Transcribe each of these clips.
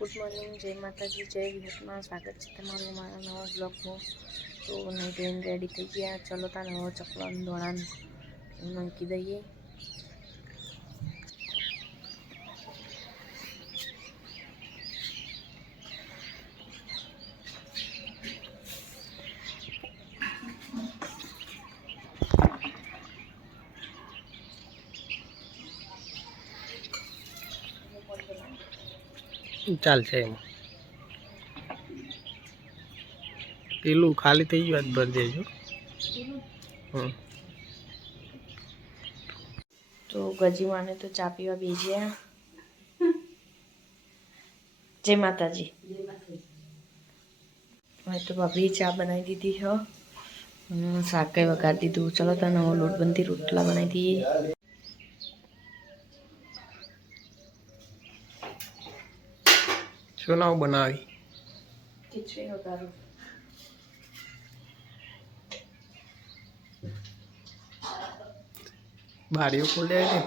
Good morning, જય માતાજી, જય વિહતમાં સ્વાગત છે તમારું મારા નવા બ્લોગમાં। તો નહીં ધોઈને રેડી થઈ ગયા, ચલો તાર નવો ચકલાન દોણાન મૂકી દઈએ। ચાલશે એમ પેલું ખાલી થઈ ગયું ભરી દેજો। તો ગજીમાને તો ચા પીવા બેસ્યા। જય માતાજી। હવે તો ભાભી ચા બનાવી દીધી છે, શાક વઘારી દીધું। ચલો તો નવો લોટ બનતી રોટલા બનાવી દઈએ। શું નાવ બનાવી? ખીચડી વઘારું। બારીઓ ખોલે ને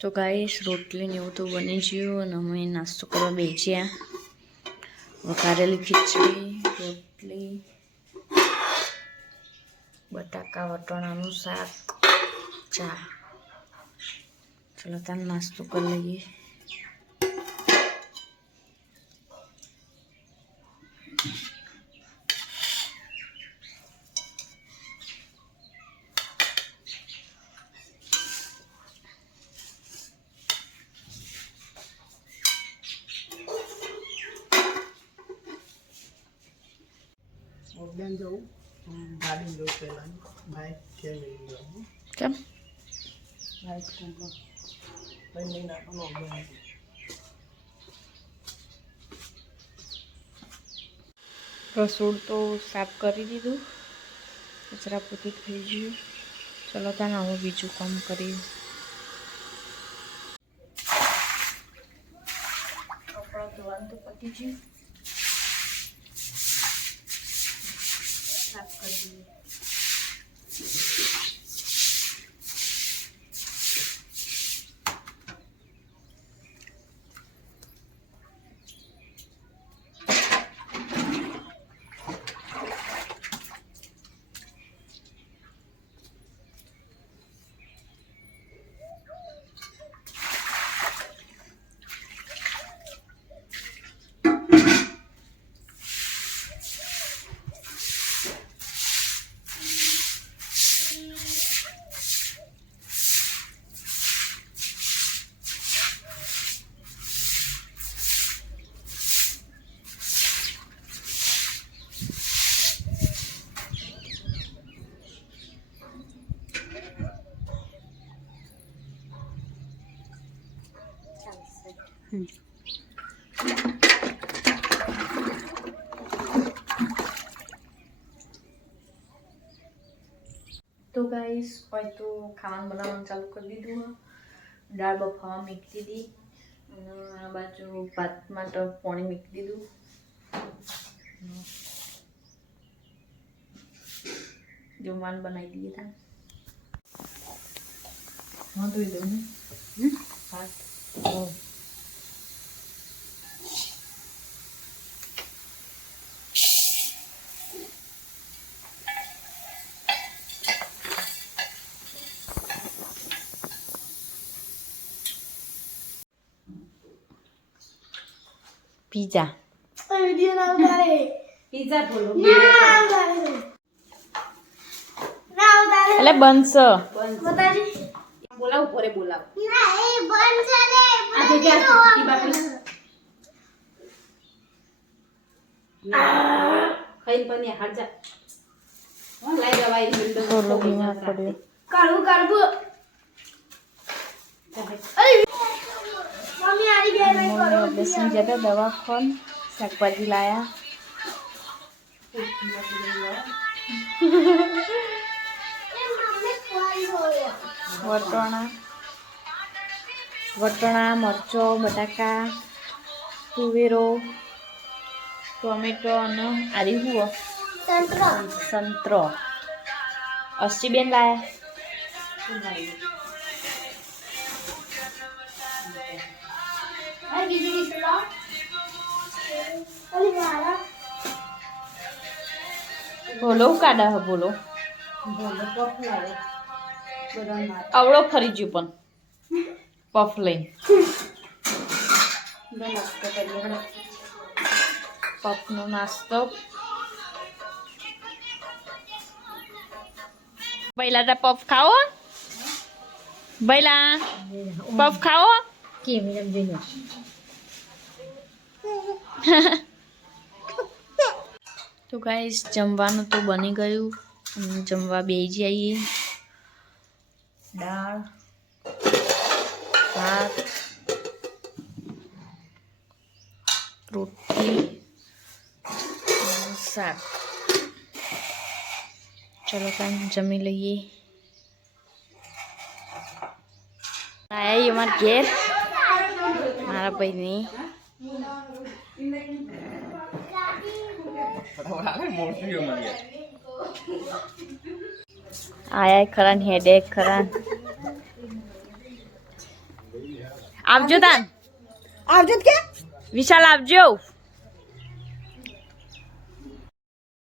તો ગાઈસ રોટલી ને એવું તો બની ગયું અને અમે નાસ્તો કરવા બેસ્યા। વઘારેલી ખીચડી, રોટલી, બટાકા વટાણાનું શાક, ચા। ચલો તાર નાસ્તો કરી લઈએ। બેન જવું ગાડી જવું પહેલા બાઇક કે લઈ જવું કેમ બાઇક લઈ નાખવાનું। રસોડું તો સાફ કરી દીધું, કચરા પોતું થઈ ગયું। ચલો તાને હવે બીજું કામ કરીએ। કપડાં ધોવાનું તો પતી ગયું, સાફ કરી દઈએ। તો ગાઈસ હોય તો ખાવાનું બનાવવાનું ચાલુ કરી દીધું। દાળ બફાવા મૂકી દીધી અને આ બાજુ ભાત માટે પાણી મૂકી દીધું। જમવાનું બનાવી દઈએ તાન। હા ધોઈ દઉં ને ભાત पिज्जा वीडियो ना उतारे पिज्जा बोलो ना उतारे अले बंस बताजी बोलाव पोरे बोलाव ना ए बन આ જગ્યા ઈ બાપી ખાઈ બની હાજા હો લાઈ દવાઈ બિલ્ડર થોડો બીમાર પડ્યો. કાળું કાળું મમ્મી આરી બે નહીં કરો બેસન જતા દવાખાન શાકભાજી લાયા. વટણા, મરચો, બટાકા, તુવેરો, ટોમેટો અને આરી હુઓ સંતરો 80 બેન લાયા. આ બીજી ડીશ લાવ અલી મારા બોલો હું કાઢા હે બોલો આવડો ફરી ગયું પણ પફ લઈને પફનો નાસ્તો. બૈલા તા પફ ખાઓ બૈલા પફ ખાઓ તો ગાઈસ જમવાનું તો બની ગયું. જમવા બેસી જઈએ. દાળ ભાત રોટલી શાક. ચલો કાંઈ જમી લઈએ. આયા અમારા ઘેર મારા ભાઈની આયા ખરા ને હેડેક ખરા. આવજો તાન આવજો કે વિશાલ આવજો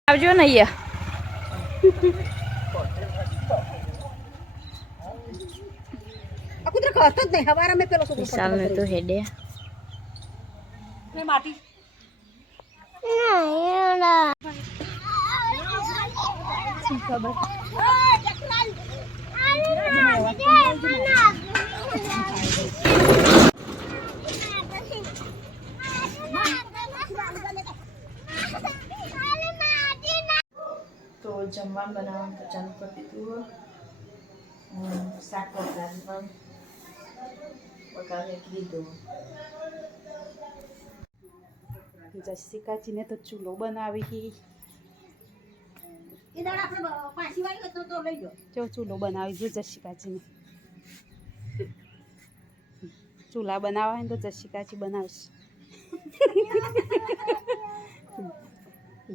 આવજો ને અહીંયા કુતરો ખાતો જ નહીં હવારા મે પેલો વિશાલ ને તો હેડે માટી તો જમવાનું બનાવવાનું તો ચાલુ કરી દીધું. શાક વઘારવાનું વઘારી દીધું. જસિકાજીને તો ચૂલો બનાવી એ દાડા આપણે પાછી વાળી તો લઈ ગયો જો ચૂલો બનાવી જો જસિકાજીને ચૂલા બનાવવા હોય ને તો જસિકાજી બનાવશે.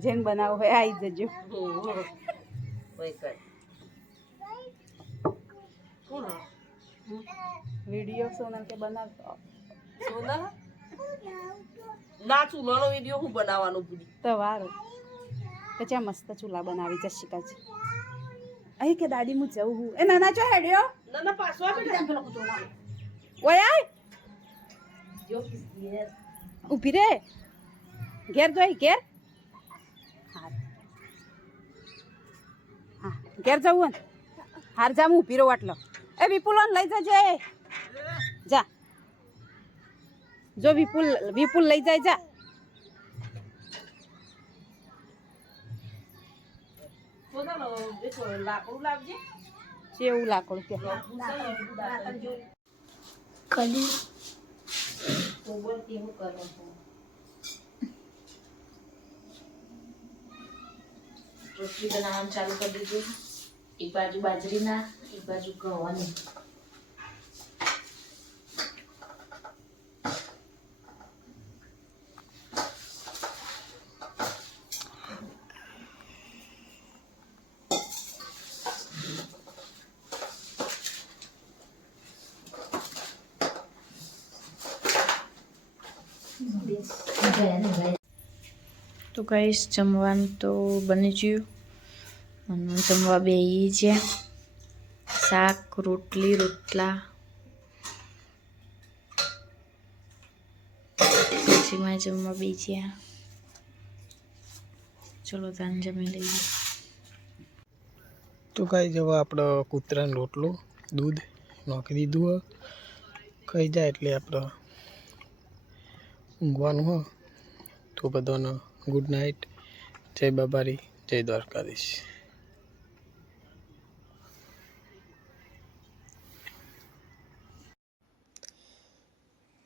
જેન બનાવો હોય આવી જજો. વિડીયો સોનલ કે બનાવતો સોનલ ના ચૂલાનો વિડીયો હું બનાવવાનું ભૂલી તવારો તો ત્યાં મસ્ત ચૂલા બનાવી જશિકાજી. અહીં કે દાદી હું જવું હું એ નાના ચો હેડ્યો ના ના પાછો આપી દે ઓય આય ઊભી રે ઘેર જોઈ ઘેર હા ઘેર જવું ને હાર જા હું ઊભી રહું આટલો. એ વિપુલોન લઈ જજે જા જો વિપુલ લઈ જાય જા. લાકડું લાવજે કેવું લાકડું કે કલી રોટલી બનાવવાનું ચાલુ કરી દીધું. એક બાજુ બાજરીના એક બાજુ ગવાની. તો ગાઈસ જમવાનું તો બની ગયું અને જમવા બેસી ગયા. શાક રોટલી રોટલા પછીમાં જમવા બેસી ગયા. ચલો તાન જમી લઈએ. તો કાંઈ જવા આપણે કૂતરાનો રોટલો દૂધ નાખી દીધું ખાઈ જાય એટલે આપણે ઊંઘવાનું હો. તો બધાને ગુડ નાઇટ. જય બાબારી, જય દ્વારકાધીશ.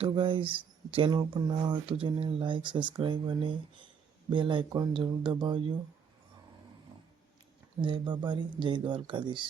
તો ગાઈઝ, ચેનલ પર ના હોય તો ચેનલ લાઈક, સબસ્ક્રાઈબ અને બેલ આઇકોન જરૂર દબાવજો. જય બાબારી, જય દ્વારકાધીશ.